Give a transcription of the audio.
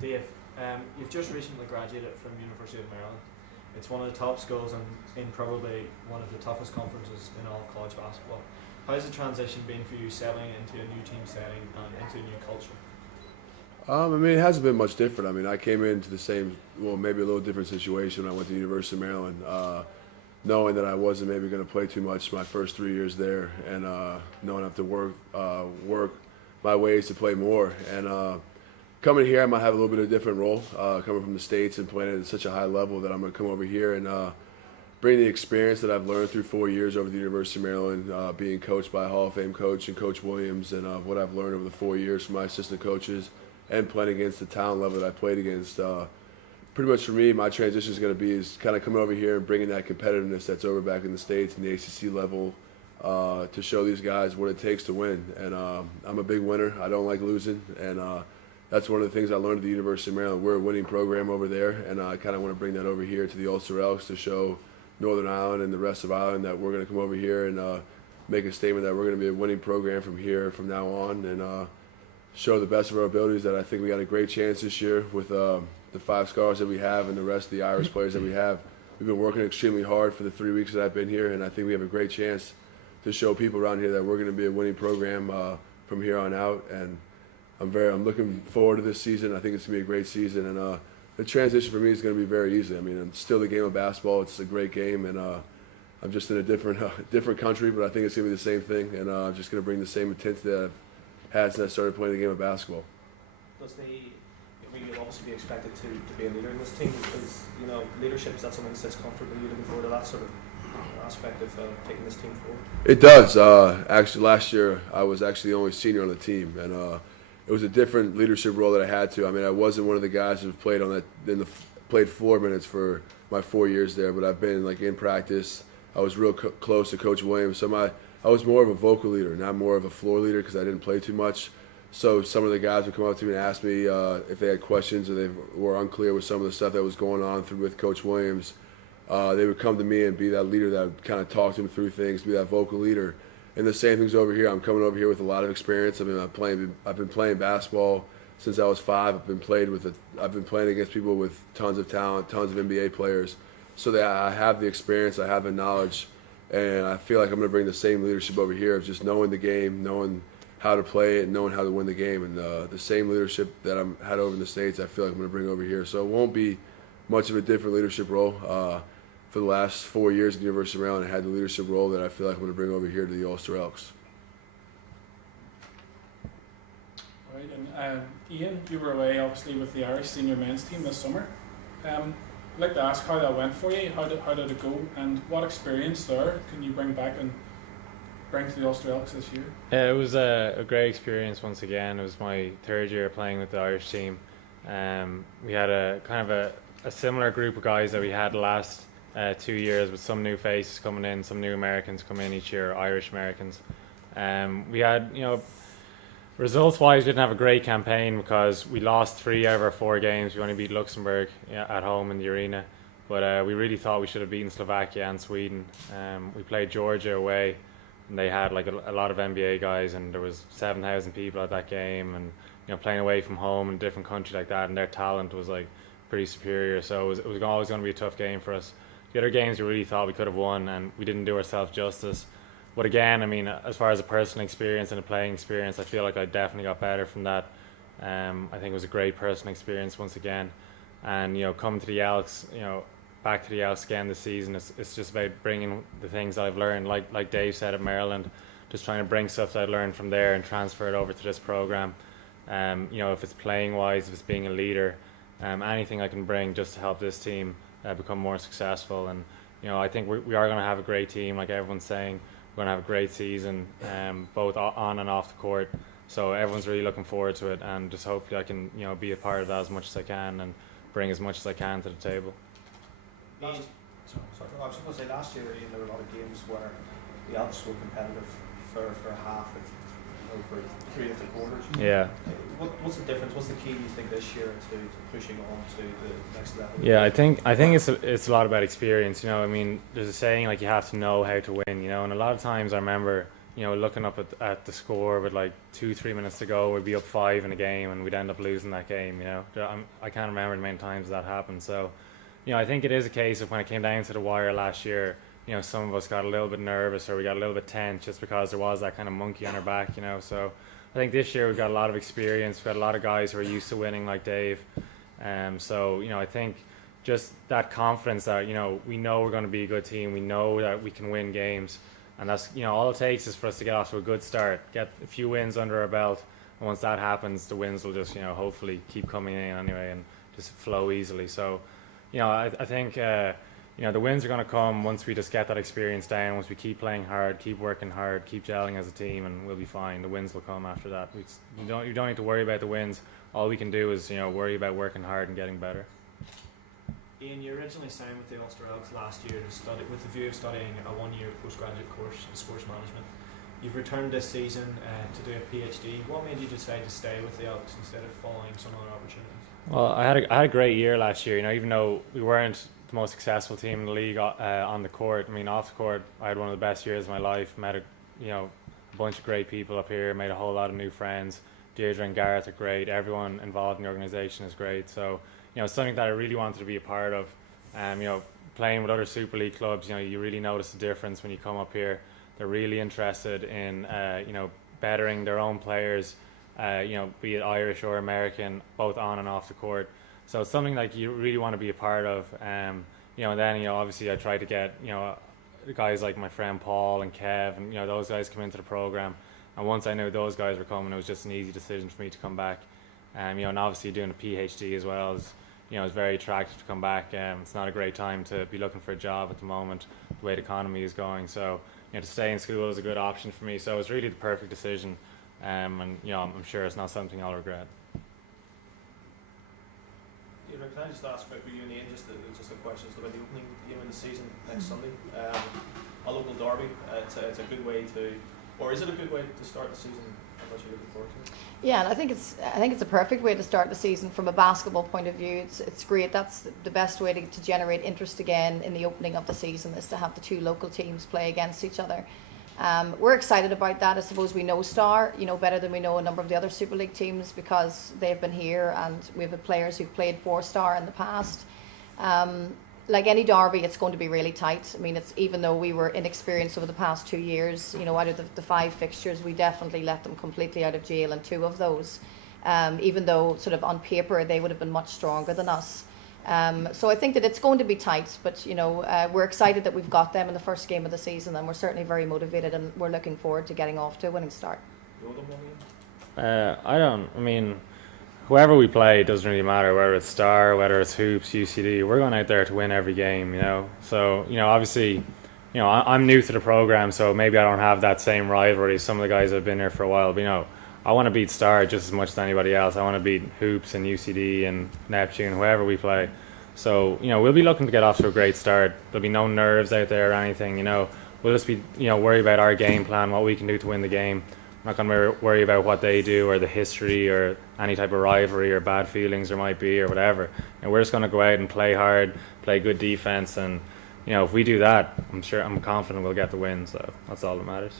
Dave, you've just recently graduated from University of Maryland. It's one of the top schools and in probably one of the toughest conferences in all college basketball. How's the transition been for you settling into a new team setting and into a new culture? It hasn't been much different. I came into the same, well, maybe a little different situation when I went to the University of Maryland, knowing that I wasn't maybe going to play too much my first 3 years there, and knowing I have to work my ways to play more. And coming here, I might have a little bit of a different role, coming from the States and playing at such a high level that I'm going to come over here and bring the experience that I've learned through 4 years over the University of Maryland, being coached by a Hall of Fame coach and Coach Williams, and what I've learned over the 4 years from my assistant coaches and playing against the talent level that I played against. Pretty much for me, my transition is going to be is kind of coming over here and bringing that competitiveness that's over back in the States and the ACC level to show these guys what it takes to win. And I'm a big winner. I don't like losing, and that's one of the things I learned at the University of Maryland. We're a winning program over there, and I kind of want to bring that over here to the Ulster Elks to show Northern Ireland and the rest of Ireland that we're going to come over here and make a statement that we're going to be a winning program from now on, and show the best of our abilities. That I think we got a great chance this year with the 5 scholars that we have and the rest of the Irish players that we have. We've been working extremely hard for the 3 weeks that I've been here, and I think we have a great chance to show people around here that we're going to be a winning program from here on out. And I'm looking forward to this season. I think it's going to be a great season, and the transition for me is going to be very easy. It's still the game of basketball. It's a great game, and I'm just in a different country, but I think it's going to be the same thing, and I'm just going to bring the same intensity that I've had since I started playing the game of basketball. You'll obviously be expected to be a leader in this team, because leadership, is that something that sits comfortably? You looking forward to that sort of aspect of taking this team forward? It does. Actually, last year I was actually the only senior on the team, and it was a different leadership role that I had to. I wasn't one of the guys who played played floor minutes for my 4 years there, but I've been in practice. I was real close to Coach Williams, so I was more of a vocal leader, not more of a floor leader, because I didn't play too much. So some of the guys would come up to me and ask me if they had questions or they were unclear with some of the stuff that was going on with Coach Williams. They would come to me and be that leader that would kind of talk to them through things, be that vocal leader. And the same thing's over here. I'm coming over here with a lot of experience. I've been playing basketball since I was 5. I've been playing against people with tons of talent, tons of NBA players. So that I have the experience, I have the knowledge, and I feel like I'm going to bring the same leadership over here of just knowing the game, knowing how to play it, and knowing how to win the game. And the same leadership that I've had over in the States, I feel like I'm going to bring over here. So it won't be much of a different leadership role. For the last 4 years at the University of Maryland, I had the leadership role that I feel like I'm going to bring over here to the Ulster Elks. Right, and Ian, you were away obviously with the Irish senior men's team this summer. I'd like to ask how that went for you. How did it go, and what experience there can you bring back and bring to the Ulster Elks this year? Yeah, it was a great experience once again. It was my 3rd year playing with the Irish team. We had a kind of a similar group of guys that we had the last 2 years, with some new faces coming in, some new Americans come in each year, Irish Americans. We had, results-wise, we didn't have a great campaign because we lost 3 out of our 4 games. We only beat Luxembourg at home in the arena, but we really thought we should have beaten Slovakia and Sweden. We played Georgia away, and they had a lot of NBA guys, and there was 7,000 people at that game, and playing away from home in a different country like that, and their talent was pretty superior. So it was always going to be a tough game for us. The other games we really thought we could have won, and we didn't do ourselves justice. But again, as far as a personal experience and a playing experience, I feel like I definitely got better from that. I think it was a great personal experience once again. And coming to the Elks, back to the Elks again this season, it's just about bringing the things I've learned, like Dave said at Maryland, just trying to bring stuff that I learned from there and transfer it over to this program. If it's playing wise, if it's being a leader, anything I can bring just to help this team become more successful. And I think we are going to have a great team, like everyone's saying. We're going to have a great season, both on and off the court. So everyone's really looking forward to it, and just hopefully I can be a part of that as much as I can and bring as much as I can to the table. I was just going to say, last year there were a lot of games where the Elks were competitive for half for 3 of the quarters. Yeah. What's the difference? What's the key, you think, this year to pushing on to the next level? Yeah, I think it's a lot about experience. There's a saying you have to know how to win. And a lot of times I remember looking up at the score with like 2-3 minutes to go, we'd be up 5 in a game and we'd end up losing that game. I can't remember the many times that happened. So, I think it is a case of when it came down to the wire last year, some of us got a little bit nervous or we got a little bit tense just because there was that kind of monkey on our back. So I think this year we've got a lot of experience. We've got a lot of guys who are used to winning, like Dave. So I think just that confidence that we know we're going to be a good team. We know that we can win games. And that's, all it takes is for us to get off to a good start, get a few wins under our belt. And once that happens, the wins will just, hopefully keep coming in anyway and just flow easily. So, I think, the wins are going to come once we just get that experience down, once we keep playing hard, keep working hard, keep gelling as a team, and we'll be fine. The wins will come after that. You don't need to worry about the wins. All we can do is, worry about working hard and getting better. Ian, you originally signed with the Ulster Elks last year to study with the view of studying a one-year postgraduate course in sports management. You've returned this season to do a PhD. What made you decide to stay with the Elks instead of following some other opportunities? Well, I had a great year last year. Even though we weren't the most successful team in the league on the court, off the court, I had one of the best years of my life. Met a bunch of great people up here. Made a whole lot of new friends. Deirdre and Gareth are great. Everyone involved in the organisation is great. So, something that I really wanted to be a part of. Playing with other Super League clubs, you really notice the difference when you come up here. They're really interested in, bettering their own players, be it Irish or American, both on and off the court. So it's something like you really want to be a part of. And then, obviously I tried to get, guys like my friend Paul and Kev and, those guys come into the program. And once I knew those guys were coming, it was just an easy decision for me to come back. And obviously doing a PhD as well is, it's very attractive to come back. It's not a great time to be looking for a job at the moment, the way the economy is going. So, to stay in school is a good option for me. So it was really the perfect decision. And, I'm sure it's not something I'll regret. Deirdre, can I just ask about you and Ian, just a question about the opening game of the season next Sunday? A local derby, it's a good way to, or is it a good way to start the season? How much are you looking forward to it? Yeah, and I think it's a perfect way to start the season from a basketball point of view. It's great. That's the best way to generate interest again in the opening of the season, is to have the two local teams play against each other. We're excited about that. I suppose we know Star, better than we know a number of the other Super League teams because they've been here and we've had players who've played for Star in the past. Like any derby, it's going to be really tight. It's even though we were inexperienced over the past 2 years, out of the 5 fixtures, we definitely let them completely out of jail in 2 of those. Even though sort of on paper they would have been much stronger than us. So I think that it's going to be tight, but we're excited that we've got them in the first game of the season, and we're certainly very motivated, and we're looking forward to getting off to a winning start. Whoever we play, it doesn't really matter, whether it's Star, whether it's Hoops, UCD, we're going out there to win every game, So, obviously, I'm new to the program, so maybe I don't have that same rivalry as some of the guys that have been here for a while, but, I want to beat Star just as much as anybody else. I want to beat Hoops and UCD and Neptune, whoever we play. So, we'll be looking to get off to a great start. There'll be no nerves out there or anything, We'll just be, worry about our game plan, what we can do to win the game. I'm not going to worry about what they do or the history or any type of rivalry or bad feelings there might be or whatever. We're just going to go out and play hard, play good defense, and if we do that, I'm confident we'll get the win. So that's all that matters.